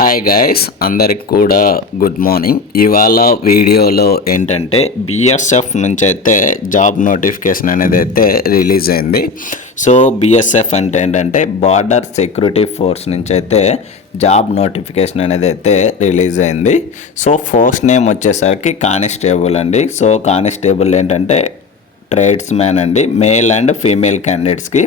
Hi guys, అందరికి కూడా good morning. ఇవాళ వీడియోలో ఏంటంటే బిఎస్ఎఫ్ నుంచి అయితే జాబ్ నోటిఫికేషన్ అనేది అయితే రిలీజ్ అయింది. సో బిఎస్ఎఫ్ అంటే ఏంటంటే బార్డర్ సెక్యూరిటీ ఫోర్స్ నుంచి అయితే జాబ్ నోటిఫికేషన్ అనేది అయితే రిలీజ్ అయింది. సో పోస్ట్ నేమ్ వచ్చేసరికి కానిస్టేబుల్ అండి. సో కానిస్టేబుల్ ఏంటంటే ట్రేడ్స్ మ్యాన్ అండి, మేల్ అండ్ ఫీమేల్ క్యాండిడేట్స్కి.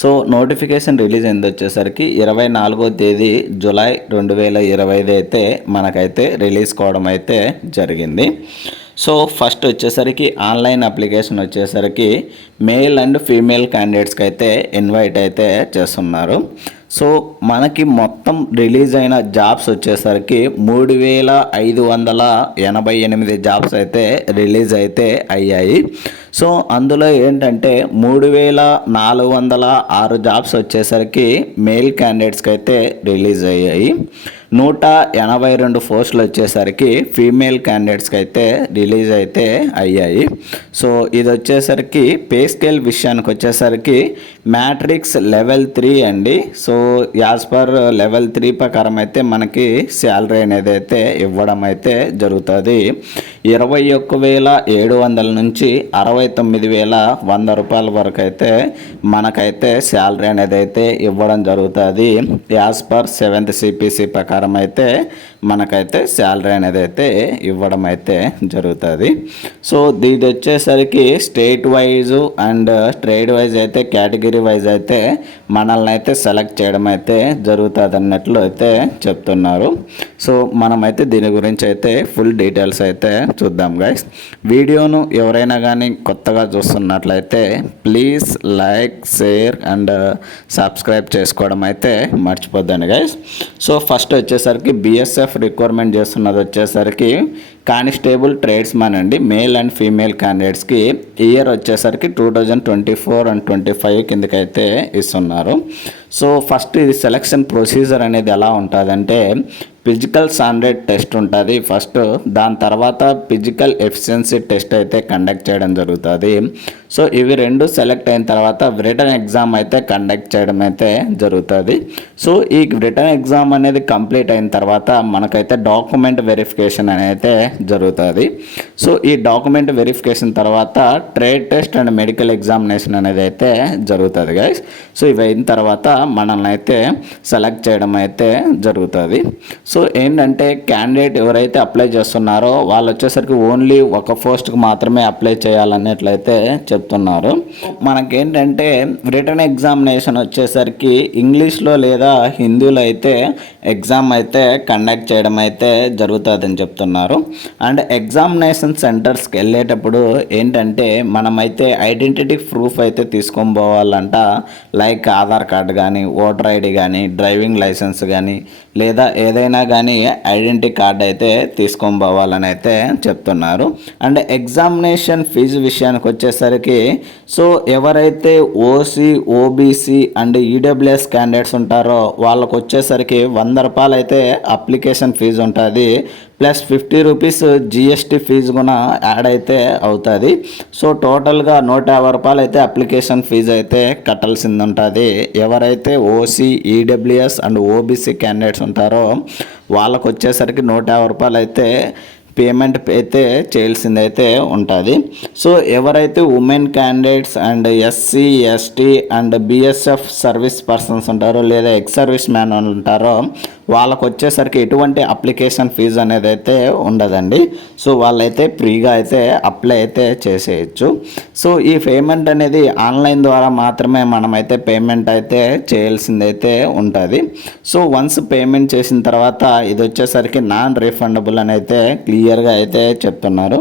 సో నోటిఫికేషన్ రిలీజ్ అయింది వచ్చేసరికి 24వ తేదీ జూలై 2025 అయితే మనకైతే రిలీజ్ కావడం అయితే జరిగింది. సో ఫస్ట్ వచ్చేసరికి ఆన్లైన్ అప్లికేషన్ వచ్చేసరికి మేల్ అండ్ ఫీమేల్ క్యాండిడేట్స్కి అయితే ఇన్వైట్ అయితే చేస్తున్నారు. సో మనకి మొత్తం రిలీజ్ అయిన జాబ్స్ వచ్చేసరికి 3588 జాబ్స్ అయితే రిలీజ్ అయితే అయ్యాయి. సో అందులో ఏంటంటే 3406 జాబ్స్ వచ్చేసరికి మేల్ క్యాండిడేట్స్కి అయితే రిలీజ్ అయ్యాయి. 182 పోస్టులు వచ్చేసరికి ఫీమేల్ క్యాండిడేట్స్కి అయితే రిలీజ్ అయితే అయ్యాయి. సో ఇది వచ్చేసరికి పే స్కేల్ విషయానికి వచ్చేసరికి మ్యాట్రిక్స్ లెవెల్ 3 అండి. సో యాజ్ పర్ లెవెల్ 3 ప్రకారం అయితే మనకి శాలరీ అనేది అయితే ఇవ్వడం అయితే జరుగుతుంది. 21,700 నుంచి 69,100 రూపాయల వరకు అయితే మనకైతే శాలరీ అనేది అయితే ఇవ్వడం జరుగుతుంది. యాజ్ పర్ 7th CPC ప్రకారం అయితే మనకైతే శాలరీ అనేది అయితే ఇవ్వడం అయితే జరుగుతుంది. సో ఇది వచ్చేసరికి state wise and trade wise అయితే కేటగిరీ వైజ్ అయితే మనల్ని అయితే సెలెక్ట్ చేయడం అయితే జరుగుతుంది అన్నట్లు అయితే చెప్తున్నారు. సో మనమైతే దీని గురించి అయితే ఫుల్ డీటెయిల్స్ అయితే చూద్దాం గైస్. వీడియోను ఎవరైనా కానీ కొత్తగా చూస్తున్నట్లయితే please like, share and subscribe చేసుకోవడం అయితే మర్చిపోద్దండి గైస్. సో ఫస్ట్ వచ్చేసరికి బిఎస్ఎఫ్ రిక్వైర్మెంట్ చేస్తున్నది వచ్చేసరికి కానిస్టేబుల్ ట్రేడ్స్ మ్యాన్ అండి, మేల్ అండ్ ఫీమేల్ క్యాండిడేట్స్కి. ఇయర్ వచ్చేసరికి 2024 అండ్ 25 కిందకైతే ఇస్తున్నారు. సో ఫస్ట్ ఇది సెలక్షన్ ప్రొసీజర్ అనేది ఎలా ఉంటుందంటే ఫిజికల్ స్టాండర్డ్ టెస్ట్ ఉంటుంది ఫస్ట్. దాని తర్వాత ఫిజికల్ ఎఫిషియన్సీ టెస్ట్ అయితే కండక్ట్ చేయడం జరుగుతుంది. సో ఇవి రెండు సెలెక్ట్ అయిన తర్వాత రిటర్న్ ఎగ్జామ్ అయితే కండక్ట్ చేయడం అయితే జరుగుతుంది. సో ఈ రిటర్న్ ఎగ్జామ్ అనేది కంప్లీట్ అయిన తర్వాత మనకైతే డాక్యుమెంట్ వెరిఫికేషన్ అనేది జరుగుతుంది. సో ఈ డాక్యుమెంట్ వెరిఫికేషన్ తర్వాత trade test and medical examination అనేది అయితే జరుగుతుంది గైస్. సో ఇవి అయిన తర్వాత మనల్ని అయితే సెలెక్ట్ చేయడం అయితే జరుగుతుంది. సో ఏంటంటే క్యాండిడేట్ ఎవరైతే అప్లై చేస్తున్నారో వాళ్ళు వచ్చేసరికి ఓన్లీ ఒక పోస్ట్కి మాత్రమే అప్లై చేయాలన్నట్లయితే చెప్తున్నారు. మనకేంటంటే రిటర్న్ ఎగ్జామినేషన్ వచ్చేసరికి ఇంగ్లీష్లో లేదా హిందీలో అయితే ఎగ్జామ్ అయితే కండక్ట్ చేయడం అయితే జరుగుతుందని చెప్తున్నారు. అండ్ ఎగ్జామినేషన్ సెంటర్స్కి వెళ్ళేటప్పుడు ఏంటంటే మనమైతే ఐడెంటిటీ ప్రూఫ్ అయితే తీసుకొని పోవాలంట. లైక్ ఆధార్ కార్డు కానీ, ఓటర్ ఐడి కానీ, డ్రైవింగ్ లైసెన్స్ కానీ, లేదా ఏదైనా కానీ ఐడెంటిటీ కార్డ్ అయితే తీసుకొని పోవాలని అయితే చెప్తున్నారు. అండ్ ఎగ్జామినేషన్ ఫీజు విషయానికి వచ్చేసరికి సో ఎవరైతే OC, OBC and EWS candidates ఉంటారో వాళ్ళకు వచ్చేసరికి 100 రూపాయలు అయితే అప్లికేషన్ ఫీజు ఉంటుంది. ప్లస్ 50 రూపీస్ జిఎస్టీ ఫీజు కూడా యాడ్ అయితే అవుతుంది. సో టోటల్గా 150 రూపాయలు అయితే అప్లికేషన్ ఫీజు అయితే కట్టాల్సింది ఉంటుంది. ఎవరైతే OC, EWS and OBC candidates ఉంటారో వాళ్ళకు వచ్చేసరికి 150 రూపాయలు అయితే పేమెంట్ అయితే చేయాల్సింది అయితే ఉంటుంది. సో ఎవరైతే women candidates and SC, ST and BSF service persons ఉంటారో లేదా ఎక్స్ సర్వీస్ మ్యాన్ ఉంటారో వాళ్ళకు వచ్చేసరికి ఎటువంటి అప్లికేషన్ ఫీజు అనేది అయితే ఉండదండి. సో వాళ్ళైతే ఫ్రీగా అయితే అప్లై అయితే చేసేయచ్చు. సో ఈ పేమెంట్ అనేది ఆన్లైన్ ద్వారా మాత్రమే మనమైతే పేమెంట్ అయితే చేయాల్సింది అయితే ఉంటుంది. సో వన్స్ పేమెంట్ చేసిన తర్వాత ఇది వచ్చేసరికి నాన్ రీఫండబుల్ అని అయితే క్లియర్గా అయితే చెప్తున్నారు.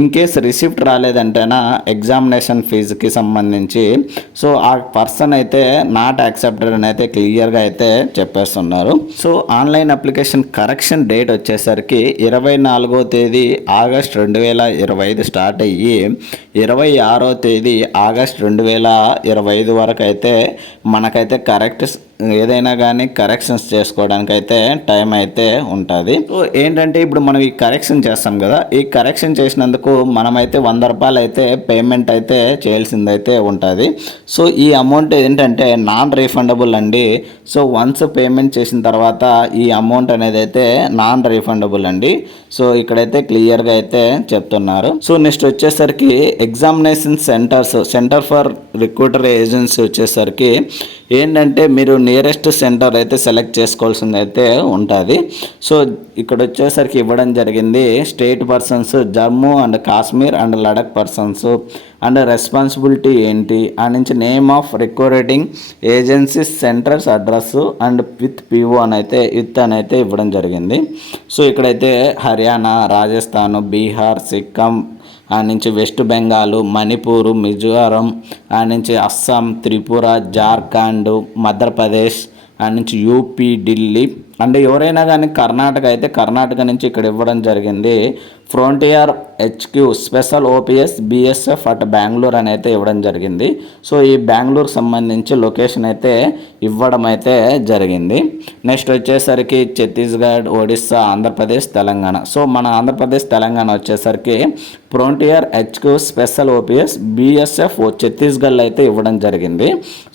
ఇన్ కేస్ రిసిప్ట్ రాలేదంటేనా ఎగ్జామినేషన్ ఫీజుకి సంబంధించి సో ఆ పర్సన్ అయితే నాట్ యాక్సెప్టెడ్ అని అయితే క్లియర్గా అయితే చెప్పేస్తున్నారు. So online application correction date వచ్చేసరికి 24వ తేదీ ఆగస్ట్ 2025 స్టార్ట్ అయ్యి 26వ తేదీ ఆగస్ట్ 2025 వరకు అయితే మనకైతే ఏదైనా కానీ కరెక్షన్స్ చేసుకోవడానికి అయితే టైం అయితే ఉంటుంది. సో ఏంటంటే ఇప్పుడు మనం ఈ కరెక్షన్ చేస్తాం కదా, ఈ కరెక్షన్ చేసినందుకు మనమైతే 100 రూపాయలు అయితే పేమెంట్ అయితే చేయాల్సిందైతే ఉంటుంది. సో ఈ అమౌంట్ ఏంటంటే నాన్ రీఫండబుల్ అండి. సో వన్స్ పేమెంట్ చేసిన తర్వాత ఈ అమౌంట్ అనేది అయితే నాన్ రీఫండబుల్ అండి. సో ఇక్కడైతే క్లియర్గా అయితే చెప్తున్నారు. సో నెక్స్ట్ వచ్చేసరికి examination centre for recruiter agency వచ్చేసరికి ఏంటంటే మీరు నియరెస్ట్ సెంటర్ అయితే సెలెక్ట్ చేసుకోవాల్సింది అయితే ఉంటుంది. సో ఇక్కడ వచ్చేసరికి ఇవ్వడం జరిగింది state persons Jammu and Kashmir and Ladakh persons and responsibility ఏంటి అని నుంచి name of recruiting agency centres address and with PO అని అయితే ఇవ్వడం జరిగింది. సో ఇక్కడైతే హర్యానా, రాజస్థాన్, బీహార్, సిక్కిం ఆ నుంచి వెస్ట్ బెంగాల్, మణిపూర్, మిజోరం ఆ నుంచి అస్సాం, త్రిపుర, జార్ఖండ్, మధ్యప్రదేశ్ ఆ నుంచి యూపీ, ఢిల్లీ అంటే ఎవరైనా కానీ కర్ణాటక నుంచి ఇక్కడ ఇవ్వడం జరిగింది. Frontier HQ special OPS BSF at Bengaluru అని అయితే ఇవ్వడం జరిగింది. సో ఈ బెంగళూరు సంబంధించి లొకేషన్ అయితే ఇవ్వడం అయితే జరిగింది. నెక్స్ట్ వచ్చేసరికి ఛత్తీస్గఢ్, ఒడిస్సా, ఆంధ్రప్రదేశ్, తెలంగాణ. సో మన ఆంధ్రప్రదేశ్, తెలంగాణ వచ్చేసరికి frontier HQ special OPS BSF ఛత్తీస్గఢ్లో అయితే ఇవ్వడం జరిగింది.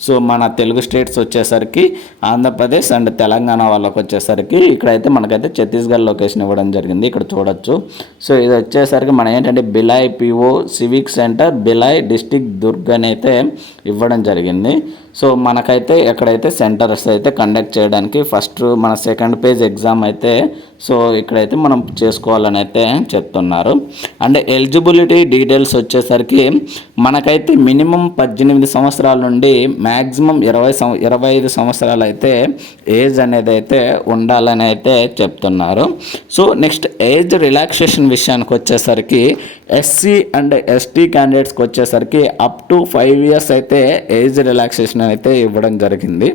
సో మన తెలుగు స్టేట్స్ వచ్చేసరికి ఆంధ్రప్రదేశ్ అండ్ తెలంగాణ వాళ్ళకి వచ్చేసరికి ఇక్కడైతే మనకైతే ఛత్తీస్గఢ్ లొకేషన్ ఇవ్వడం జరిగింది. ఇక్కడ చూడొచ్చు. సో ఇది వచ్చేసరికి మనం ఏంటంటే Bhilai PO civic centre Bhilai district Durg అని అయితే ఇవ్వడం జరిగింది. సో మనకైతే ఎక్కడైతే సెంటర్స్ అయితే కండక్ట్ చేయడానికి ఫస్ట్ మన సెకండ్ పేజ్ ఎగ్జామ్ అయితే సో ఇక్కడైతే మనం చేసుకోవాలని అయితే చెప్తున్నారు. అండ్ ఎలిజిబిలిటీ డీటెయిల్స్ వచ్చేసరికి మనకైతే మినిమం 18 సంవత్సరాల నుండి మ్యాక్సిమం 25 సంవత్సరాలు అయితే ఏజ్ అనేది అయితే ఉండాలని అయితే చెప్తున్నారు. సో నెక్స్ట్ ఏజ్ రిలాక్సేషన్ విషయానికి వచ్చేసరికి ఎస్సీ అండ్ ఎస్టీ క్యాండిడేట్స్కి వచ్చేసరికి అప్ టు 5 years అయితే ఏజ్ రిలాక్సేషన్ అయితే ఇవ్వడం జరిగింది.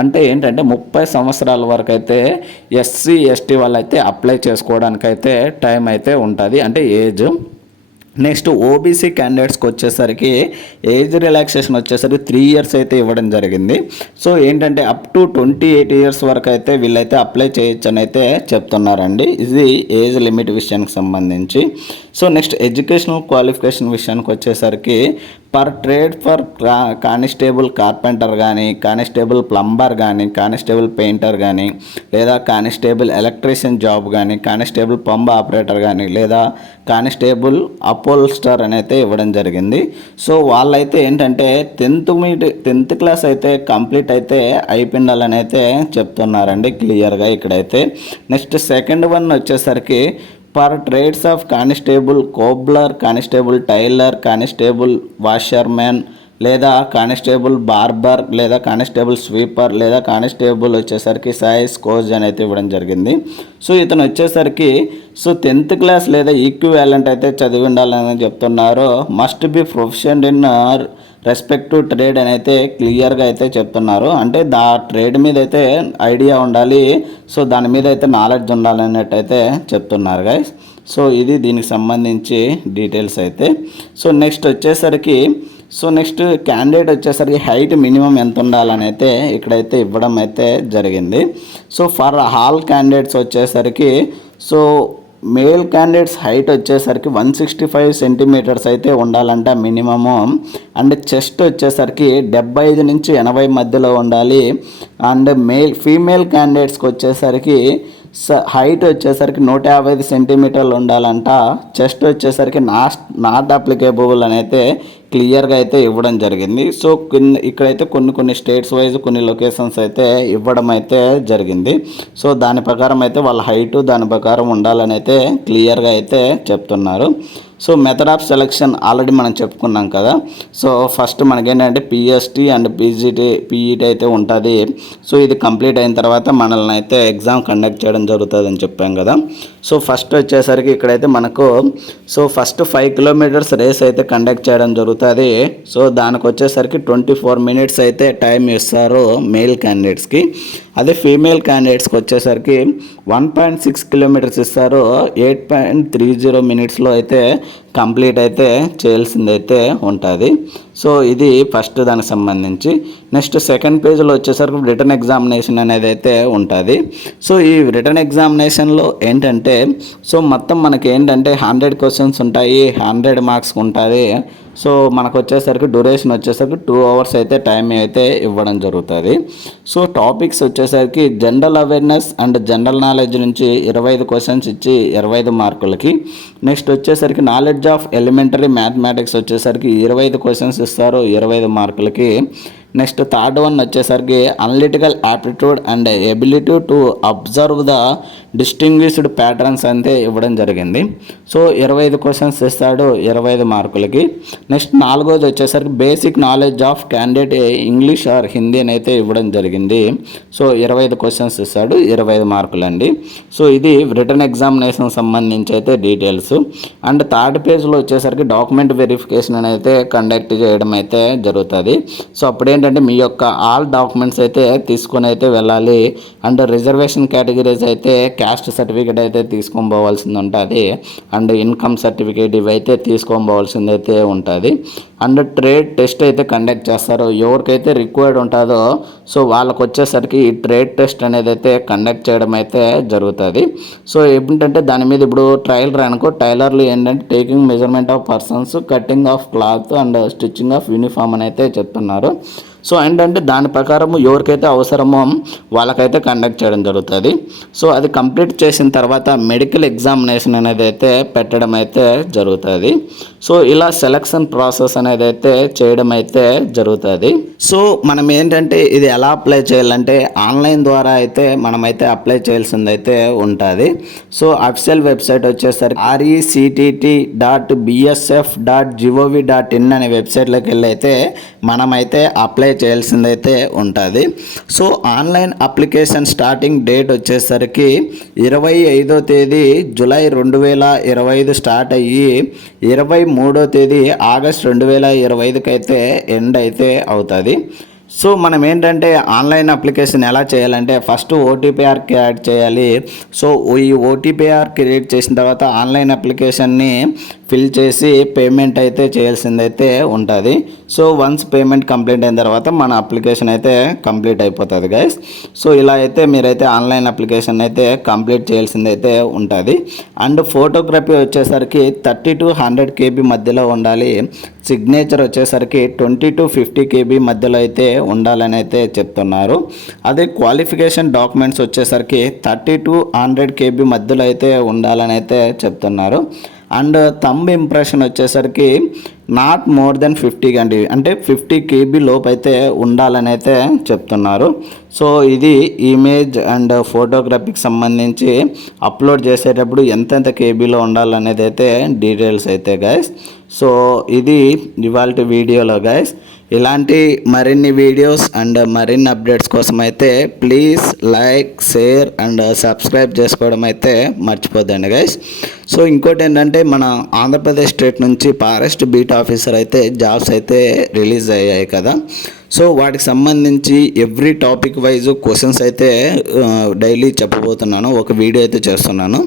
అంటే ఏంటంటే 30 సంవత్సరాల వరకు అయితే ఎస్సీ ఎస్టీ వాళ్ళు అయితే అప్లై చేసుకోవడానికి అయితే టైం అయితే ఉంటుంది, అంటే ఏజ్. నెక్స్ట్ ఓబీసీ క్యాండిడేట్స్కి వచ్చేసరికి ఏజ్ రిలాక్సేషన్ వచ్చేసరికి 3 years అయితే ఇవ్వడం జరిగింది. సో ఏంటంటే అప్ టు 28 years వరకు అయితే వీళ్ళైతే అప్లై చేయొచ్చు అని అయితే చెప్తున్నారండి. ఇది ఏజ్ లిమిట్ విషయానికి సంబంధించి. సో నెక్స్ట్ ఎడ్యుకేషనల్ క్వాలిఫికేషన్ విషయానికి వచ్చేసరికి per trade for constable carpenter కానీ, కానిస్టేబుల్ ప్లంబర్ కానీ, కానిస్టేబుల్ పెయింటర్ కానీ, లేదా కానిస్టేబుల్ ఎలక్ట్రీషియన్ జాబ్ కానీ, కానిస్టేబుల్ పంప్ ఆపరేటర్ కానీ, లేదా కానిస్టేబుల్ అపోల్స్టర్ అని అయితే ఇవ్వడం జరిగింది. సో వాళ్ళైతే ఏంటంటే 10th క్లాస్ అయితే కంప్లీట్ అయితే అయిపోయిండాలని అయితే చెప్తున్నారండి క్లియర్గా ఇక్కడైతే. నెక్స్ట్ సెకండ్ వన్ వచ్చేసరికి per trades of constable cobbler, constable tailor, constable washerman, లేదా కానిస్టేబుల్ బార్బర్, లేదా కానిస్టేబుల్ స్వీపర్, లేదా కానిస్టేబుల్ వచ్చేసరికి సాయిస్ కోచ్ అని అయితే ఇవ్వడం జరిగింది. సో ఇతను వచ్చేసరికి 10th క్లాస్ లేదా ఈక్వివాలెంట్ అయితే చదివి ఉండాలని చెప్తున్నారు. Must be profession in respective trade అని అయితే క్లియర్గా అయితే చెప్తున్నారు. అంటే ట్రేడ్ మీద అయితే ఐడియా ఉండాలి, సో దాని మీద అయితే నాలెడ్జ్ ఉండాలన్నట్టయితే చెప్తున్నారు గైస్. సో ఇది దీనికి సంబంధించి డీటెయిల్స్ అయితే. సో నెక్స్ట్ క్యాండిడేట్ వచ్చేసరికి హైట్ మినిమం ఎంత ఉండాలని అయితే ఇక్కడైతే ఇవ్వడం అయితే జరిగింది. సో ఫర్ ఆల్ క్యాండిడేట్స్ వచ్చేసరికి మేల్ క్యాండిడేట్స్ హైట్ వచ్చేసరికి 165 centimeters అయితే ఉండాలంట మినిమము. అండ్ చెస్ట్ వచ్చేసరికి 75 నుంచి 80 మధ్యలో ఉండాలి. అండ్ ఫీమేల్ క్యాండిడేట్స్కి వచ్చేసరికి హైట్ వచ్చేసరికి 150 centimeters ఉండాలంట. చెస్ట్ వచ్చేసరికి నాట్ అప్లికేబుల్ అని అయితే క్లియర్గా అయితే ఇవ్వడం జరిగింది. సో ఇక్కడైతే కొన్ని స్టేట్స్ వైజ్ కొన్ని లొకేషన్స్ అయితే ఇవ్వడం అయితే జరిగింది. సో దాని ప్రకారం అయితే వాళ్ళ హైట్ దాని ప్రకారం ఉండాలని అయితే క్లియర్గా అయితే చెప్తున్నారు. So method of selection already మనం చెప్పుకున్నాం కదా. సో ఫస్ట్ మనకేంటంటే పిఎస్టీ అండ్ పీఈటీ అయితే ఉంటుంది. సో ఇది కంప్లీట్ అయిన తర్వాత మనల్ని అయితే ఎగ్జామ్ కండక్ట్ చేయడం జరుగుతుంది అని చెప్పాం కదా. సో ఫస్ట్ వచ్చేసరికి ఇక్కడైతే మనకు ఫస్ట్ 5 kilometers రేస్ అయితే కండక్ట్ చేయడం జరుగుతుంది. సో దానికి వచ్చేసరికి 24 minutes అయితే టైం ఇస్తారు మేల్ క్యాండిడేట్స్కి. అదే ఫీమేల్ క్యాండిడేట్స్కి వచ్చేసరికి 1.6 kilometers ఇస్తారు. 8.30 minutesలో అయితే కంప్లీట్ అయితే చేయాల్సిందైతే ఉంటుంది. సో ఇది ఫస్ట్ దానికి సంబంధించి. నెక్స్ట్ సెకండ్ పేజ్లో వచ్చేసరికి రిటర్న్ ఎగ్జామినేషన్ అనేది అయితే ఉంటుంది. సో ఈ రిటర్న్ ఎగ్జామినేషన్లో ఏంటంటే సో మొత్తం మనకి ఏంటంటే 100 క్వశ్చన్స్ ఉంటాయి, 100 మార్క్స్ ఉంటుంది. సో మనకు వచ్చేసరికి డ్యూరేషన్ వచ్చేసరికి 2 అవర్స్ అయితే టైం అయితే ఇవ్వడం జరుగుతుంది. సో టాపిక్స్ వచ్చేసరికి general awareness and general knowledge నుంచి 25 క్వశ్చన్స్ ఇచ్చి 25 మార్కులకి. నెక్స్ట్ వచ్చేసరికి నాలెడ్జ్ ఆఫ్ ఎలిమెంటరీ మ్యాథమెటిక్స్ వచ్చేసరికి 25 క్వశ్చన్స్ ఇస్తారు 25 మార్కులకి. నెక్స్ట్ థర్డ్ వన్ వచ్చేసరికి analytical aptitude and ability to observe the distinguished patterns అయితే ఇవ్వడం జరిగింది. సో 25 క్వశ్చన్స్ ఇస్తాడు 25 మార్కులకి. నెక్స్ట్ నాలుగోది వచ్చేసరికి basic knowledge of candidate English are Hindi అని అయితే ఇవ్వడం జరిగింది. సో 25 క్వశ్చన్స్ ఇస్తాడు 25 మార్కులు అండి. సో ఇది రిటర్న్ ఎగ్జామినేషన్ సంబంధించి అయితే డీటెయిల్స్. అండ్ థర్డ్ పేజ్లో వచ్చేసరికి డాక్యుమెంట్ వెరిఫికేషన్ అని అయితే కండక్ట్ చేయడం అయితే జరుగుతుంది. సో అప్పుడు ఏంటంటే మీ యొక్క ఆల్ డాక్యుమెంట్స్ అయితే తీసుకొని అయితే వెళ్ళాలి. అండ్ రిజర్వేషన్ కేటగిరీస్ అయితే క్యాస్ట్ సర్టిఫికేట్ అయితే తీసుకొని పోవాల్సింది ఉంటుంది. అండ్ ఇన్కమ్ సర్టిఫికేట్ ఇవి అయితే తీసుకొని పోవాల్సింది అయితే ఉంటుంది. అండ్ ట్రేడ్ టెస్ట్ అయితే కండక్ట్ చేస్తారు. ఎవరికైతే రిక్వైర్డ్ ఉంటుందో సో వాళ్ళకు వచ్చేసరికి ఈ ట్రేడ్ టెస్ట్ అనేది అయితే కండక్ట్ చేయడం అయితే జరుగుతుంది. సో ఏంటంటే దాని మీద ఇప్పుడు ట్రైలర్ అనుకో, టైలర్లు ఏంటంటే taking measurement of persons, cutting of cloth and stitching of uniform అని అయితే చెప్తున్నారు. సో ఏంటంటే దాని ప్రకారం ఎవరికైతే అవసరమో వాళ్ళకైతే కండక్ట్ చేయడం జరుగుతుంది. సో అది కంప్లీట్ చేసిన తర్వాత మెడికల్ ఎగ్జామినేషన్ అనేది అయితే పెట్టడం అయితే జరుగుతుంది. సో ఇలా సెలక్షన్ ప్రాసెస్ అనేది అయితే చేయడం అయితే జరుగుతుంది. సో మనం ఏంటంటే ఇది ఎలా అప్లై చేయాలంటే ఆన్లైన్ ద్వారా అయితే మనమైతే అప్లై చేయాల్సింది అయితే ఉంటుంది. సో అఫిషియల్ వెబ్సైట్ వచ్చేసరికి rectt.bsf.gov.in అనే వెబ్సైట్లోకి వెళ్ళి అయితే మనమైతే అప్లై చేయాల్సిందైతే ఉంటుంది. So online application starting date వచ్చేసరికి 25వ తేదీ జూలై 2025 స్టార్ట్ అయ్యి 23వ తేదీ ఆగస్ట్ 2025కి అయితే ఎండ్ అయితే అవుతుంది. సో మనం ఏంటంటే ఆన్లైన్ అప్లికేషన్ ఎలా చేయాలంటే ఫస్ట్ ఓటీపీఆర్ క్రియేట్ చేయాలి. సో ఈ ఓటీపీఆర్ క్రియేట్ చేసిన తర్వాత ఆన్లైన్ అప్లికేషన్ని ఫిల్ చేసి పేమెంట్ అయితే చేయాల్సిందైతే ఉంటుంది. సో వన్స్ పేమెంట్ కంప్లీట్ అయిన తర్వాత మన అప్లికేషన్ అయితే కంప్లీట్ అయిపోతుంది గైస్. సో ఇలా అయితే మీరైతే ఆన్లైన్ అప్లికేషన్ అయితే కంప్లీట్ చేయాల్సిందైతే ఉంటుంది. అండ్ ఫోటోగ్రఫీ వచ్చేసరికి 30 to 100 KB మధ్యలో ఉండాలి. సిగ్నేచర్ వచ్చేసరికి 20 to 50 KB మధ్యలో అయితే ఉండాలని అయితే చెప్తున్నారు. అదే క్వాలిఫికేషన్ డాక్యుమెంట్స్ వచ్చేసరికి 30 to 100 KB మధ్యలో అయితే ఉండాలని అయితే చెప్తున్నారు. అండ్ థంబ్ ఇంప్రెషన్ వచ్చేసరికి నాట్ మోర్ దెన్ 50 అండి, అంటే 50 KB లోపు అయితే ఉండాలని అయితే చెప్తున్నారు. సో ఇది ఇమేజ్ అండ్ ఫోటోగ్రఫీకి సంబంధించి అప్లోడ్ చేసేటప్పుడు ఎంతెంత KBలో ఉండాలనేది అయితే డీటెయిల్స్ అయితే గైస్. సో ఇది ఇవాళ వీడియోలో గైస్. ఇలాంటి మరిన్ని వీడియోస్ అండ్ మరిన్ని అప్డేట్స్ కోసం అయితే please like, share and subscribe చేసుకోవడం అయితే మర్చిపోద్దండి గైస్. సో ఇంకోటి ఏంటంటే మన ఆంధ్రప్రదేశ్ స్టేట్ నుంచి ఫారెస్ట్ బీట్ ఆఫీసర్ అయితే జాబ్స్ అయితే రిలీజ్ అయ్యాయి కదా. సో వాటికి సంబంధించి ఎవ్రీ టాపిక్ వైజ్ క్వశ్చన్స్ అయితే డైలీ చెప్పబోతున్నాను, ఒక వీడియో అయితే చేస్తున్నాను.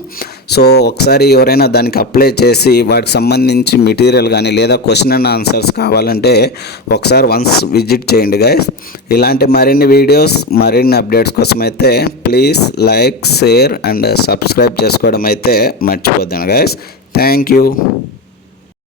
సో ఒకసారి ఎవరైనా దానికి అప్లై చేసి వాటికి సంబంధించి మెటీరియల్ కానీ లేదా క్వశ్చన్ అండ్ ఆన్సర్స్ కావాలంటే ఒకసారి వన్స్ విజిట్ చేయండి గైస్. ఇలాంటి మరిన్ని వీడియోస్ మరిన్ని అప్డేట్స్ కోసం అయితే please like, share and subscribe చేసుకోవడం అయితే మర్చిపోద్దాను గైస్. Thank you.